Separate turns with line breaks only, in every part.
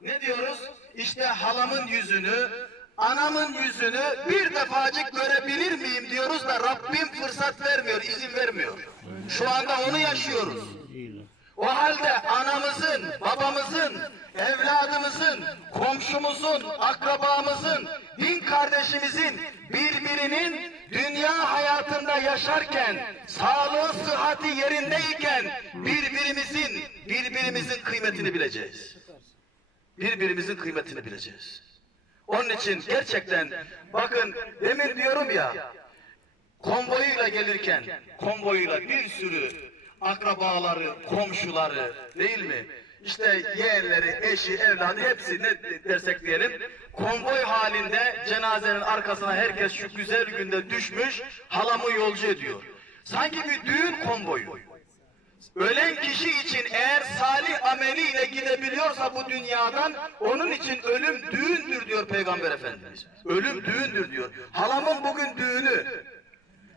Ne diyoruz? İşte halamın yüzünü, anamın yüzünü bir defacık görebilir miyim diyoruz da Rabbim fırsat vermiyor, izin vermiyor. Şu anda onu yaşıyoruz. O halde anamızın, babamızın, evladımızın, komşumuzun, akrabamızın, din kardeşimizin birbirinin dünya hayatında yaşarken, sağlığı, sıhhati yerindeyken birbirimizin, birbirimizin kıymetini bileceğiz. Birbirimizin kıymetini bileceğiz. Onun için gerçekten bakın demin diyorum ya konvoyuyla gelirken konvoyuyla bir sürü akrabaları, komşuları değil mi? İşte yeğenleri, eşi, evladı hepsi ne dersek diyelim konvoy halinde cenazenin arkasına herkes şu güzel günde düşmüş halamı yolcu ediyor. Sanki bir düğün konvoyu. Ölen kişi için eğer salih ameliyle gidebiliyorsa bu dünyadan onun için ölüm düğündür diyor Peygamber Efendimiz. Ölüm düğündür diyor. Halamın bugün düğünü.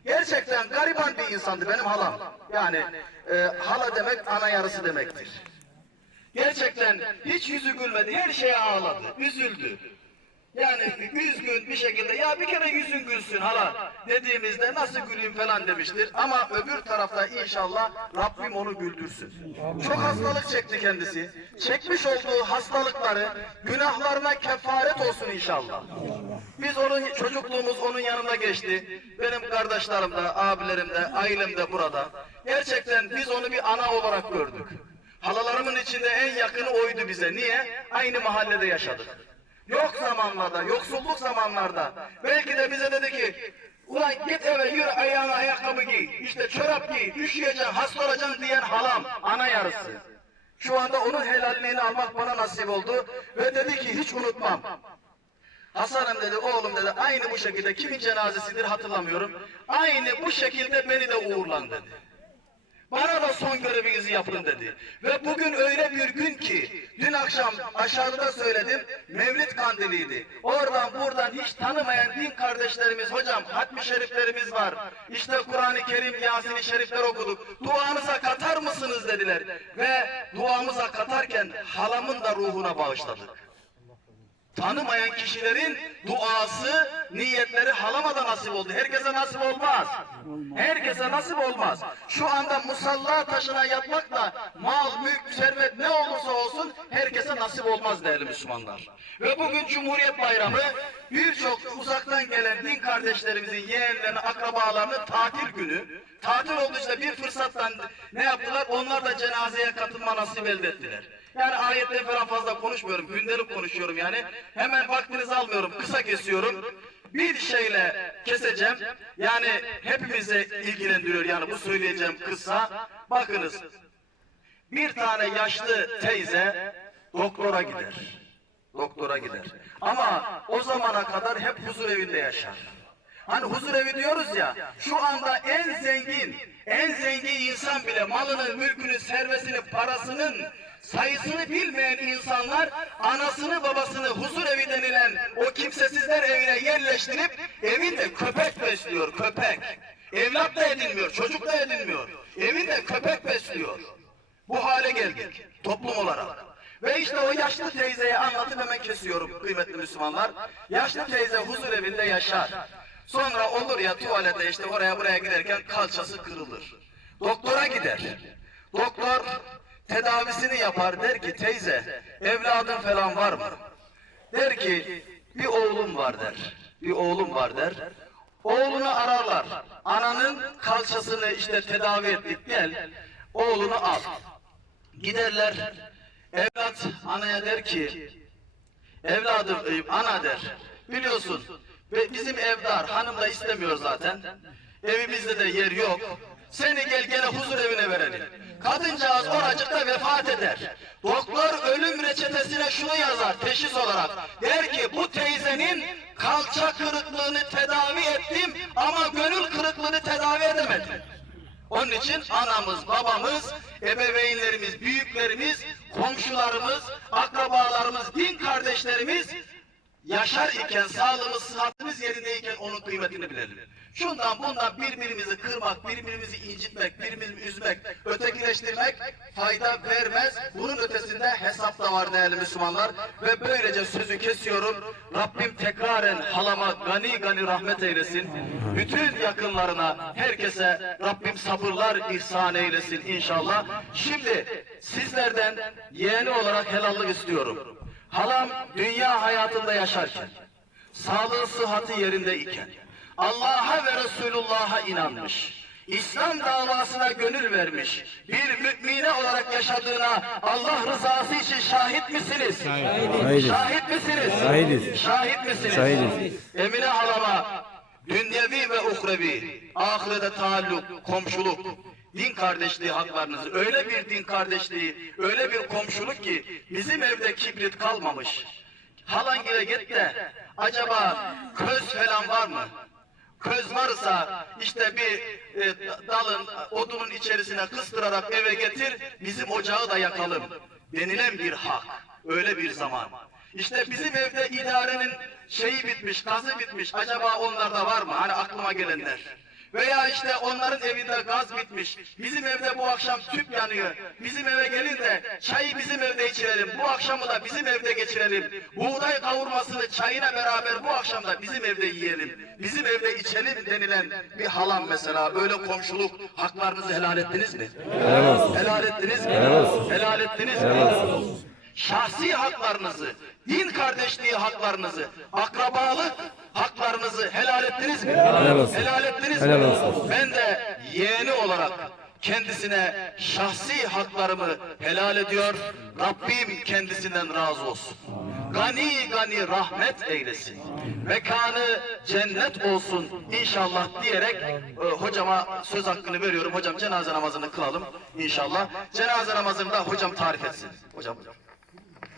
Gerçekten gariban bir insandı benim halam. Yani e, hala demek ana yarısı demektir. Gerçekten hiç yüzü gülmedi, her şeye ağladı, üzüldü. Yani üzgün bir şekilde ya bir kere yüzün gülsün hala dediğimizde nasıl güleyim falan demiştir. Ama öbür tarafta inşallah Rabbim onu güldürsün. Çok hastalık çekti kendisi. Çekmiş olduğu hastalıkları günahlarına kefaret olsun inşallah. Biz onun çocukluğumuz onun yanında geçti. Benim kardeşlerim de, abilerim de, ailem de burada. Gerçekten biz onu bir ana olarak gördük. Halalarımın içinde en yakını oydu bize. Niye? Aynı mahallede yaşadık. Yok zamanlarda, yoksulluk zamanlarda. Belki de bize dedi ki, ulan git eve yürü ayağına ayakkabı giy, işte çorap giy, üşüyeceksin, hasta olacaksın diyen halam, ana yarısı. Şu anda onun helalliğini almak bana nasip oldu ve dedi ki hiç unutmam. Hasan'ım dedi, oğlum dedi, aynı bu şekilde kimin cenazesidir hatırlamıyorum. Aynı bu şekilde beni de uğurlan dedi. Bana da son görevinizi yapın dedi. Ve bugün öyle bir gün ki, dün akşam aşağıda söyledim, Mevlid kandiliydi. Oradan buradan hiç tanımayan din kardeşlerimiz, hocam hatmi şeriflerimiz var. İşte Kur'an-ı Kerim, Yasin-i Şerifler okuduk. Duanıza katar mısınız dediler. Ve duamıza katarken halamın da ruhuna bağışladık. Tanımayan kişilerin duası, niyetleri halama da nasip oldu. Herkese nasip olmaz. Herkese nasip olmaz. Şu anda musalla taşına yatmakla mal, mülk, servet ne olursa olsun herkese nasip olmaz değerli Müslümanlar. Ve bugün Cumhuriyet Bayramı birçok uzaktan gelen din kardeşlerimizin yeğenlerinin, akrabalarının tatil günü. Tatil olduğu için bir fırsattan ne yaptılar? Onlar da cenazeye katılma nasip elde ettiler. Yani ayetten falan fazla konuşmuyorum. Gündelik konuşuyorum yani. Hemen vaktinizi almıyorum. Kısa kesiyorum. Bir şeyle keseceğim. Yani hepimize ilgilendiriyor. Yani bu söyleyeceğim kısa. Bakınız. Bir tane yaşlı teyze doktora gider. Doktora gider. Ama o zamana kadar hep huzur evinde yaşar. Hani huzur evi diyoruz ya, şu anda en zengin, en zengin insan bile malını, mülkünü, servetini, parasının sayısını bilmeyen insanlar anasını babasını huzur evi denilen o kimsesizler evine yerleştirip evinde köpek besliyor, köpek. Evlat da edinmiyor, çocuk da edinmiyor. Evinde köpek besliyor. Bu hale geldik toplum olarak. Ve işte o yaşlı teyzeye anlatıp hemen kesiyorum kıymetli Müslümanlar. Yaşlı teyze huzur evinde yaşar. Sonra olur ya tuvalete işte oraya buraya giderken kalçası kırılır. Doktora gider. Doktor tedavisini yapar der ki teyze evladın falan var mı? Der ki bir oğlum var der. Bir oğlum var der. Oğlunu ararlar. Ananın kalçasını işte tedavi ettik gel. Oğlunu al. Giderler. Evlat anaya der ki evladım e, ana der. Biliyorsun bizim evdar hanım da istemiyor zaten. Evimizde de yer yok. Seni gel gene huzur evine verelim. Kadıncağız oracıkta vefat eder. Doktor ölüm reçetesine şunu yazar teşhis olarak. Der ki bu teyzenin kalça kırıklığını tedavi ettim ama gönül kırıklığını tedavi edemedim. Onun için anamız, babamız, ebeveynlerimiz, büyüklerimiz, komşularımız, akrabalarımız, din kardeşlerimiz yaşar iken, sağlığımız, sıhhatimiz yerindeyken onun kıymetini bilelim. Şundan bundan birbirimizi kırmak, birbirimizi incitmek, birbirimizi üzmek, ötekileştirmek fayda vermez. Bunun ötesinde hesap da var değerli Müslümanlar. Ve böylece sözü kesiyorum. Rabbim tekraren halama gani gani rahmet eylesin. Bütün yakınlarına, herkese Rabbim sabırlar ihsan eylesin inşallah. Şimdi sizlerden yeğeni olarak helallik istiyorum. Halam dünya hayatında yaşarken, sağlığı sıhhati yerinde iken, Allah'a ve Resulullah'a inanmış, İslam davasına gönül vermiş, bir mümine olarak yaşadığına Allah rızası için şahit misiniz?
Şahidiz.
Şahit misiniz?
Şahidiz.
Şahit misiniz?
Şahidiz.
Emine halama dünyevi ve uhrevi, ahirete taalluk, komşuluk, din kardeşliği haklarınızı, öyle bir din kardeşliği, öyle bir komşuluk ki bizim evde kibrit kalmamış. Halangile git de acaba köz falan var mı? Köz varsa işte bir e, dalın, odunun içerisine kıstırarak eve getir, bizim ocağı da yakalım denilen bir hak. Öyle bir zaman. İşte bizim evde idarenin şeyi bitmiş, gazı bitmiş. Acaba onlarda var mı? Hani aklıma gelenler. Veya işte onların evinde gaz bitmiş. Bizim evde bu akşam tüp yanıyor. Bizim eve gelin de çayı bizim evde içirelim. Bu akşamı da bizim evde geçirelim. Buğday kavurmasını çayına beraber bu akşam da bizim evde yiyelim. Bizim evde içelim denilen bir halam mesela. Öyle komşuluk haklarınızı helal ettiniz mi?
Helal olsun.
Helal ettiniz mi?
Helal olsun.
Helal ettiniz mi?
Helal olsun.
Şahsi haklarınızı, din kardeşliği haklarınızı, akrabalık haklarınızı helal ettiniz mi?
Helal olsun.
Helal ettiniz
Helal olsun.
Ben de yeğeni olarak kendisine şahsi haklarımı helal ediyor. Rabbim kendisinden razı olsun. Gani gani rahmet eylesin. Mekanı cennet olsun inşallah diyerek e, hocama söz hakkını veriyorum. Hocam cenaze namazını kılalım inşallah. Cenaze namazını da hocam tarif etsin. Hocam.